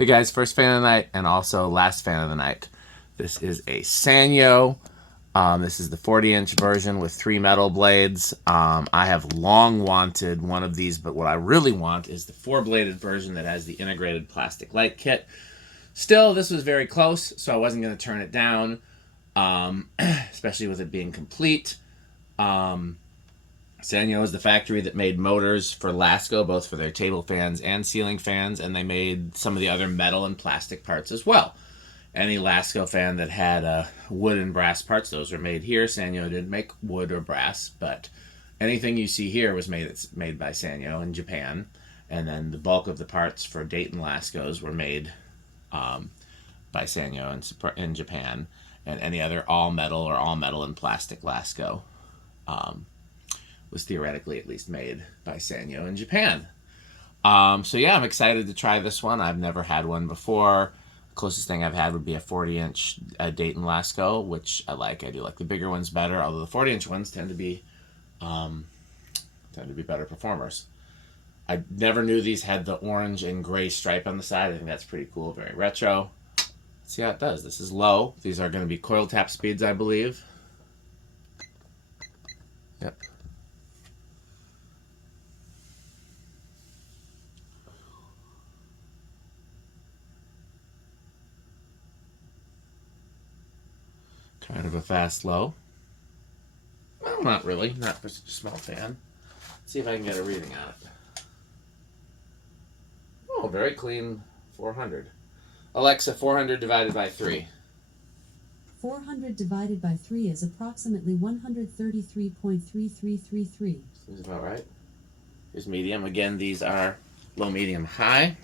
Hey guys, first fan of the night and also last fan of the night. This is a Sanyo. This is the 40-inch version with 3 metal blades. I have long wanted one of these, but what I really want is the 4-bladed version that has the integrated plastic light kit. Still, this was very close, so I wasn't going to turn it down, especially with it being complete. Sanyo is the factory that made motors for Lasko, both for their table fans and ceiling fans, and they made some of the other metal and plastic parts as well. Any Lasko fan that had wood and brass parts, those were made here. Sanyo didn't make wood or brass, but anything you see here was made by Sanyo in Japan, and then the bulk of the parts for Dayton Laskos were made by Sanyo in Japan, and any other all metal and plastic Lasko was theoretically at least made by Sanyo in Japan. So yeah, I'm excited to try this one. I've never had one before. The closest thing I've had would be a 40-inch Dayton Lasko, which I like. I do like the bigger ones better, although the 40-inch ones tend to be better performers. I never knew these had the orange and gray stripe on the side. I think that's pretty cool, very retro. Let's see how it does. This is low. These are going to be coil tap speeds, I believe. Yep. Kind of a fast low. Well, not really. Not for such a small fan. Let's see if I can get a reading on it. Oh, very clean 400. Alexa, 400 divided by 3. 400 divided by 3 is approximately 133.3333. Seems about right. Here's medium. Again, these are low, medium, high.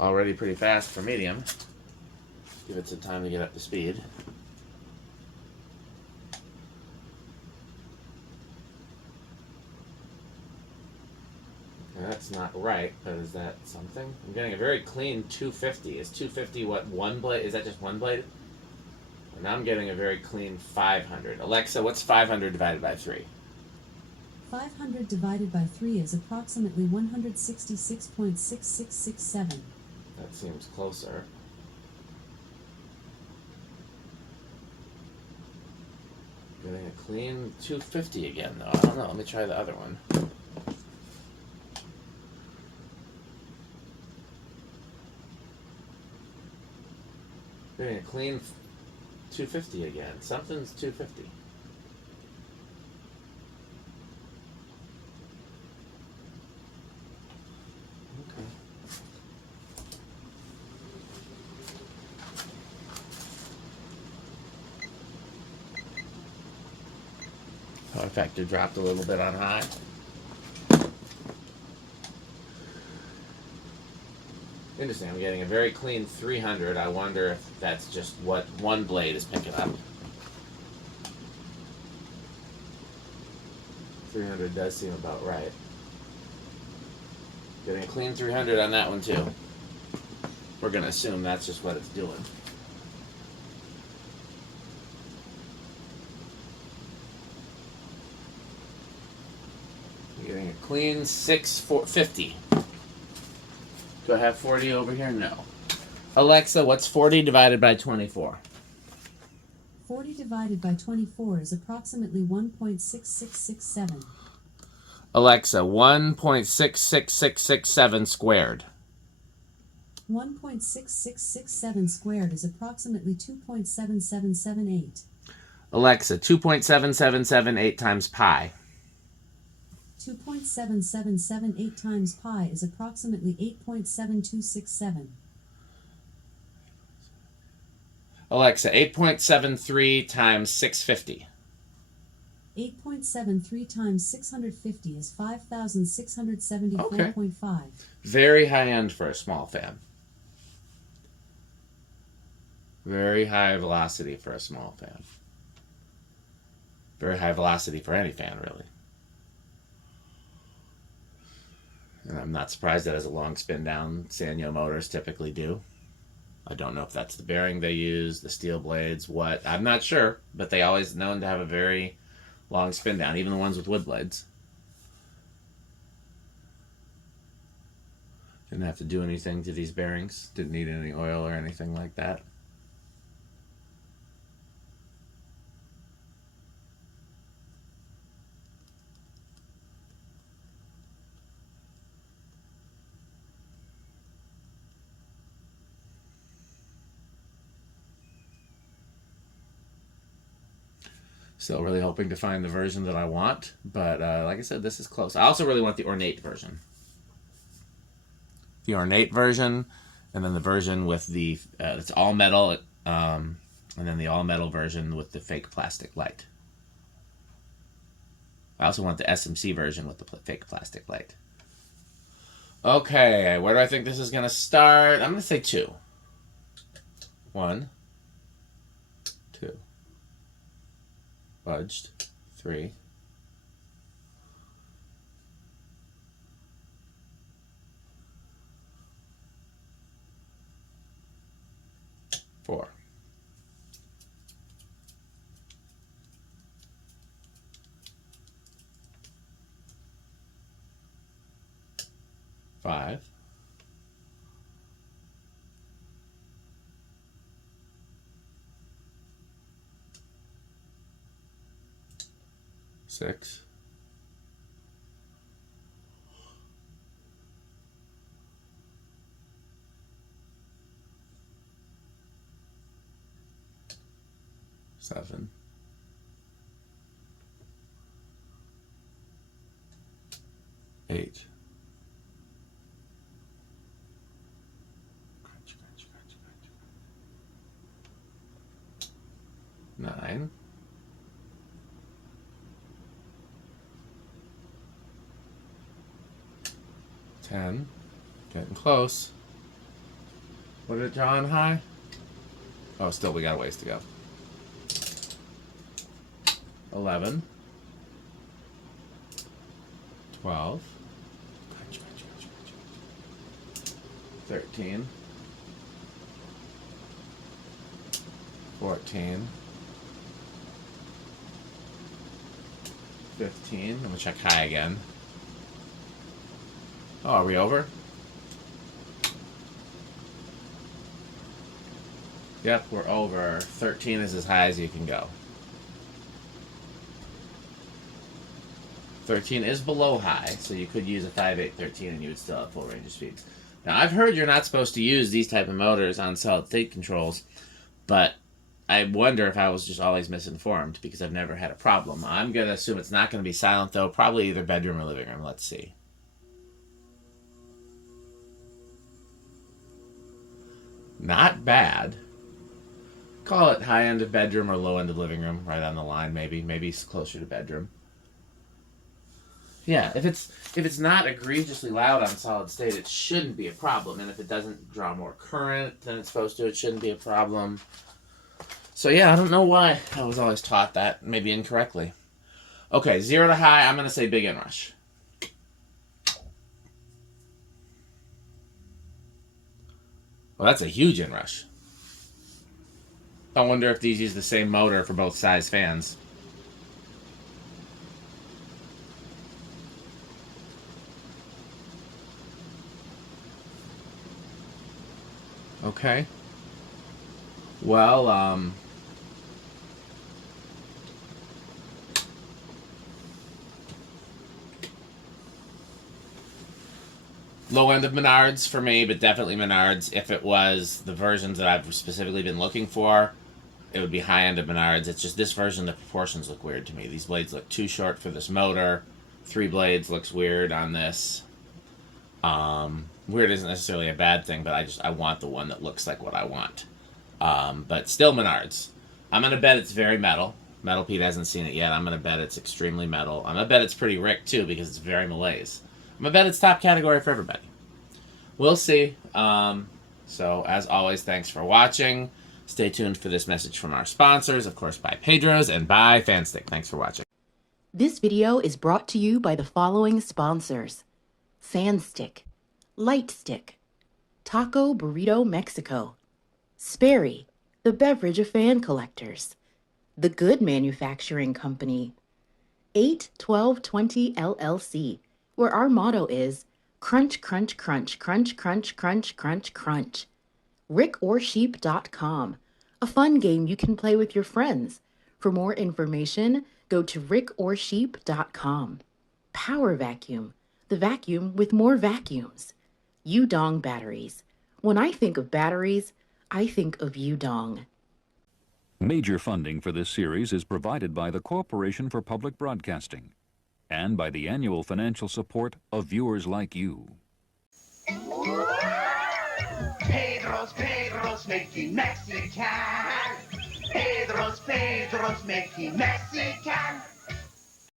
Already pretty fast for medium. Give it some time to get up to speed. That's not right, but is that something? I'm getting a very clean 250. Is 250 what, one blade? Is that just one blade? And now I'm getting a very clean 500. Alexa, what's 500 divided by 3? 500 divided by 3 is approximately 166.6667. That seems closer. Getting a clean 250 again, though. I don't know. Let me try the other one. Getting a clean 250 again. Something's 250. Okay. Power factor dropped a little bit on high. Interesting. I'm getting a very clean 300. I wonder if that's just what one blade is picking up. 300 does seem about right. Getting a clean 300 on that one too. We're going to assume that's just what it's doing. Getting a clean 650. Do I have 40 over here? No. Alexa, what's 40 divided by 24? 40 divided by 24 is approximately 1.6667. Alexa, 1.66667 squared. 1.6667 squared is approximately 2.7778. Alexa, 2.7778 times pi. 2.7778 times pi is approximately 8.7267. Alexa, 8.73 times 650. 8.73 times 650 is 5,674.5. Okay. Very high end for a small fan. Very high velocity for a small fan. Very high velocity for any fan, really. And I'm not surprised that has a long spin down. Sanyo motors typically do. I don't know if that's the bearing they use, the steel blades, what. I'm not sure, but they always known to have a very long spin down, even the ones with wood blades. Didn't have to do anything to these bearings. Didn't need any oil or anything like that. Still really hoping to find the version that I want, but like I said, this is close. I also really want the ornate version. The ornate version, and then the version with the it's all metal, and then the all metal version with the fake plastic light. I also want the SMC version with the fake plastic light. Okay, where do I think this is going to start? I'm going to say 2. 1, 2. Budged. 3. 4. 5. 6. 7. 8. 9. 10. Getting close. What did it draw on high? Oh, still we got a ways to go. 11. 12. 13. 14. 15. I'm gonna check high again. Oh, are we over? Yep, we're over. 13 is as high as you can go. 13 is below high, so you could use a 5/8 13 and you would still have full range of speeds. Now, I've heard you're not supposed to use these type of motors on solid state controls, but I wonder if I was just always misinformed because I've never had a problem. I'm going to assume it's not going to be silent, though. Probably either bedroom or living room. Let's see. Not bad. Call it high end of bedroom or low end of living room, right on the line, maybe. Maybe it's closer to bedroom. Yeah, if it's not egregiously loud on solid state, it shouldn't be a problem. And if it doesn't draw more current than it's supposed to, it shouldn't be a problem. So yeah, I don't know why I was always taught that, maybe incorrectly. Okay, 0 to high, I'm going to say big inrush. Well, that's a huge inrush. I wonder if these use the same motor for both size fans. Okay. Well, low end of Menards for me, but definitely Menards. If it was the versions that I've specifically been looking for, it would be high end of Menards. It's just this version, the proportions look weird to me. These blades look too short for this motor. 3 blades looks weird on this. Weird isn't necessarily a bad thing, but I want the one that looks like what I want. But still Menards. I'm going to bet it's very metal. Metal Pete hasn't seen it yet. I'm going to bet it's extremely metal. I'm going to bet it's pretty Rick, too, because it's very Malaise. I'm going to bet it's top category for everybody. We'll see. So, as always, thanks for watching. Stay tuned for this message from our sponsors, of course, by Pedro's and by Fanstick. Thanks for watching. This video is brought to you by the following sponsors: Sandstick, Lightstick, Taco Burrito Mexico, Sperry, the beverage of fan collectors, The Good Manufacturing Company, 81220 LLC, where our motto is Crunch, crunch, crunch, crunch, crunch, crunch, crunch, crunch. rickorsheep.com, a fun game you can play with your friends. For more information, go to rickorsheep.com. Power Vacuum, the vacuum with more vacuums. Udong batteries. When I think of batteries, I think of Udong. Major funding for this series is provided by the Corporation for Public Broadcasting and by the annual financial support of viewers like you. Pedro's making Mexican. Pedro's making Mexican.